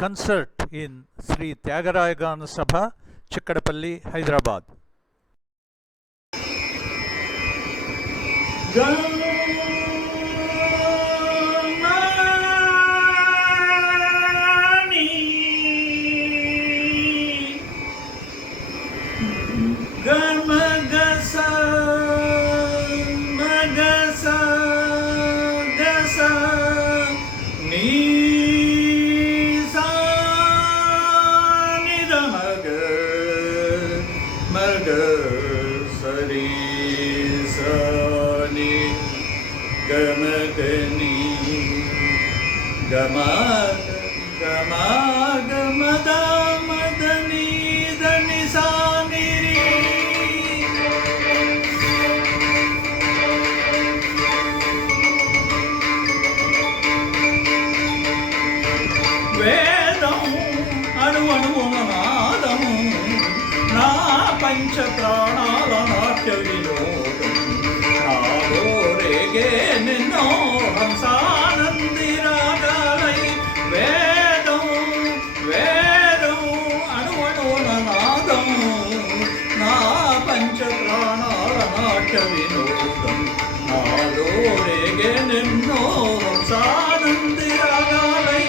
concert in Sri Tyagaraja Sabha, Chikkadapalli, Hyderabad. పంచ ప్రాణాల నాట్య వినోదం నాలో రేగే నిన్నో హంసానంది రాగాలై వేదం వేదం అణువణువున నాదం నా పంచ ప్రాణాల నాట్య వినోదం నాలో రేగే నిన్నో హంసానంది రాగాలై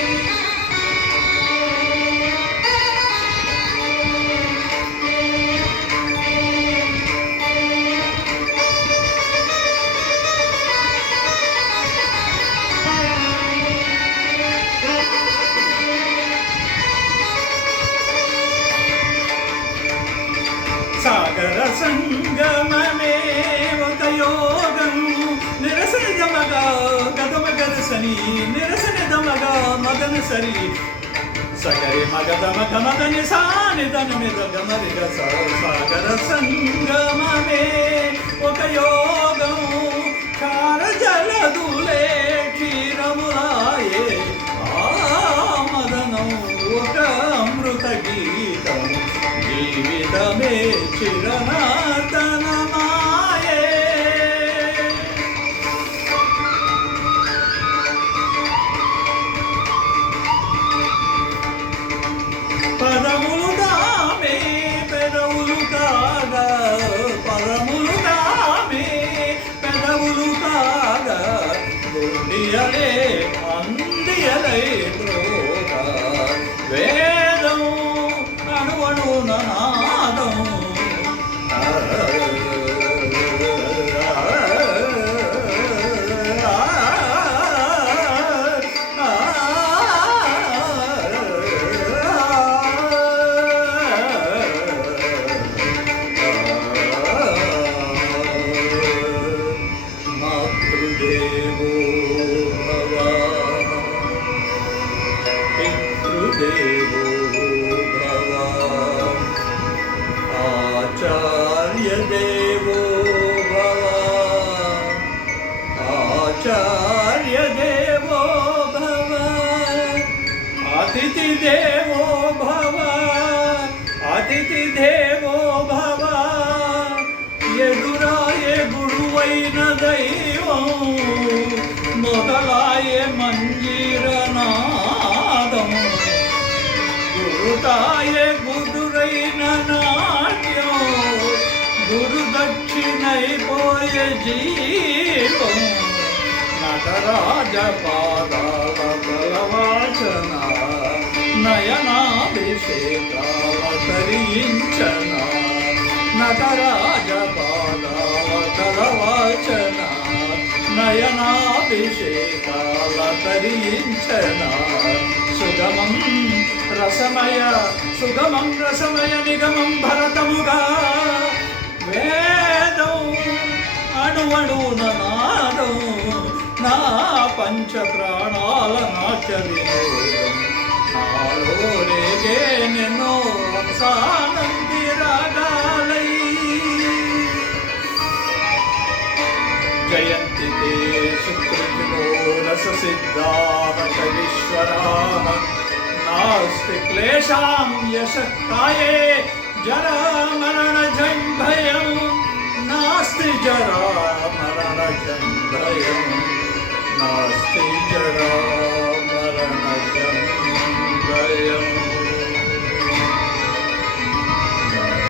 సాగర సంగమమే ఒక యోగం నిరసన దమగా గదమ గరసని నిరసన దమగా మగన సరి సగరి మగదమ గమదని సాని ధనమిద గమరిగ సాగర సంగమమే ఒక యోగం క్షార జలదులే క్షీరములాయే ఆ మదనం ఒక అమృత గీతం జీవితమే చిరనార్దనమాయే పదములు దామే పెదవులు కాగా పదములు దామే పెదవులు కాగా గుండియలే అందియలై ప్రోగా వేదం అణువణువున నాదం మాతృదేవో భవ పితృదేవో భవ ఆచార్య దేవో భవ ఆచార్య దేవో భవ అతిథి దేవో భవ అతిథి దేవో భవ ఎదురాయే గురువైన దైవం మొదలాయే మంజీరనాదం గురుతాయే గురురైన నాట్యం గురుదక్షిణైపోయే జీవం నటరాజ పాదాల బలవాచన నయనాభిషేకాల తరించన నటరాజ పాదాల బలవాచన నయనాభిషేకాల తరించన సుగమం రసమయ నిగమం భరతముగా వేదం అణువణువున నాదం నా పంచ ప్రాణాల నాట్య వినోదం నాలో రేగే నిన్నో హంసానంది రాగాలై జయంతి తే సుకృతిలో రససిద్ధాః కవీశ్వరాః नास्ति क्लेशां यशकाये जरा मरण भयं नास्ति जरा मरण भयं नास्ति जरा